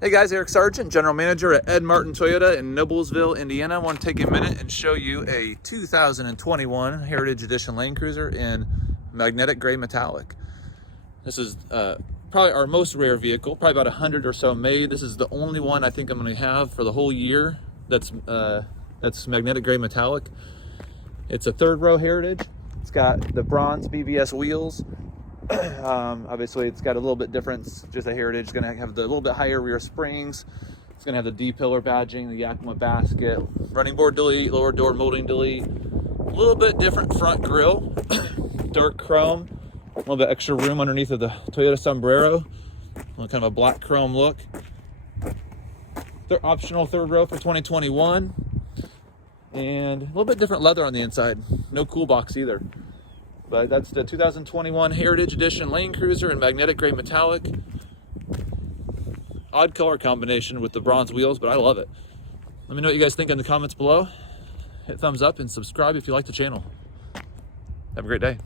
Hey guys, Eric Sargent, General Manager at Ed Martin Toyota in Noblesville, Indiana. I want to take a minute and show you a 2021 Heritage Edition Land Cruiser in magnetic gray metallic. This is probably our most rare vehicle, probably about 100 or so made. This is the only one I think I'm going to have for the whole year that's magnetic gray metallic. It's a third row Heritage. It's got the bronze BBS wheels. Obviously it's got a little bit difference, just a Heritage. It's gonna have the little bit higher rear springs. It's gonna have the D-pillar badging, the Yakima basket, running board delete, lower door molding delete. A little bit different front grille, dark chrome, a little bit extra room underneath of the Toyota Sombrero, kind of a black chrome look. They're optional third row for 2021, and a little bit different leather on the inside. No cool box either. But that's the 2021 Heritage Edition Land Cruiser in magnetic gray metallic. Odd color combination with the bronze wheels, but I love it. Let me know what you guys think in the comments below. Hit thumbs up and subscribe if you like the channel. Have a great day.